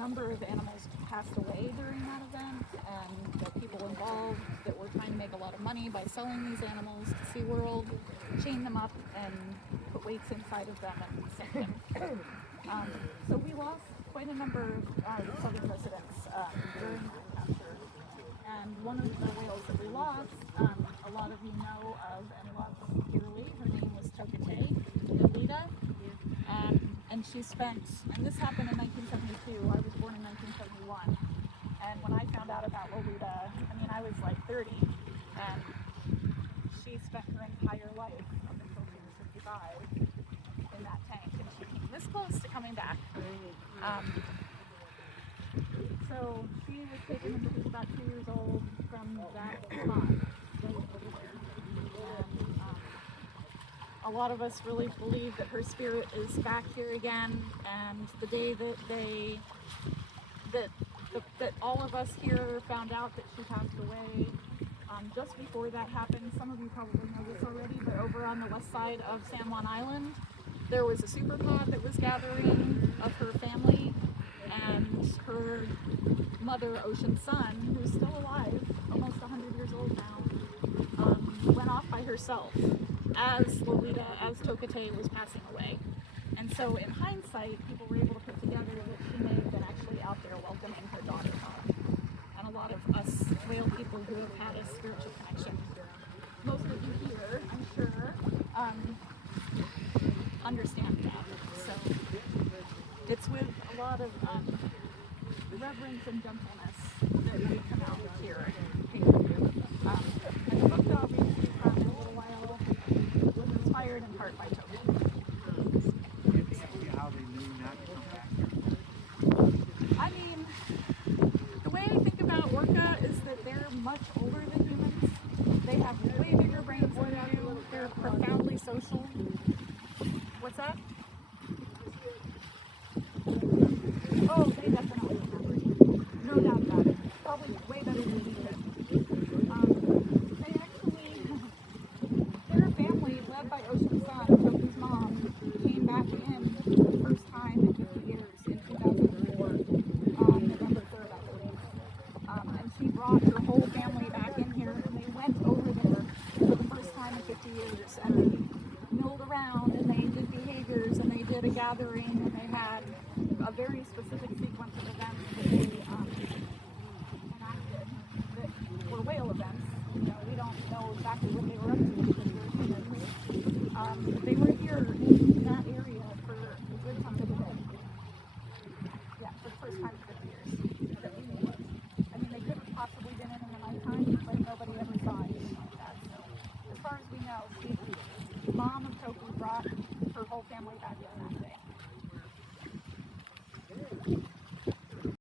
number of animals passed away during that event, and the people involved that were trying to make a lot of money by selling these animals to Seaworld chained them up and put weights inside of them and sent them. So we lost quite a number of southern residents during that capture. And one of the whales that we lost, a lot of you know of and love dearly. Her name was Lolita. And she spent, and this happened in 1972, I was born in 1971. And when I found out about Lolita, I mean, I was like 30, and she spent her entire life up until she was 55 in that tank, and she came this close to coming back. So she was taken when she was about 2 years old from that spot right over there. And a lot of us really believe that her spirit is back here again, and the day that that all of us here found out that she passed away, just before that happened, some of you probably know this already, but over on the west side of San Juan Island, there was a super pod that was gathering of her family, and her mother, Ocean's son, who's still alive, almost 100 years old now, went off by herself as Lolita, as Tokate was passing away. And so in hindsight, people were able to put together that she may have been actually out there welcoming her daughter home. And a lot of us whale people who have had a spiritual connection, most of you here, I'm sure, understand that. So it's with a lot of reverence and gentleness that we come out here and pay tribute. And the book that I'll read to you from in a little while was inspired in part by Tokate. How they knew not to come back. I mean, the way I think about orca is that they're much older than humans. They have way bigger brains than we do. They're profoundly social. What's that? Oh, they definitely remember. No doubt about it. Probably way better than we did. They actually, their family, led by Ocean's son, Toki's mom, came back in for the first time in 50 years in 2004, November 3rd, I believe. And she brought her whole family back in here, and they went over there for the first time in 50 years, and they milled around, and they did behaviors, and they did a gathering, and they had a very specific sequence of events that they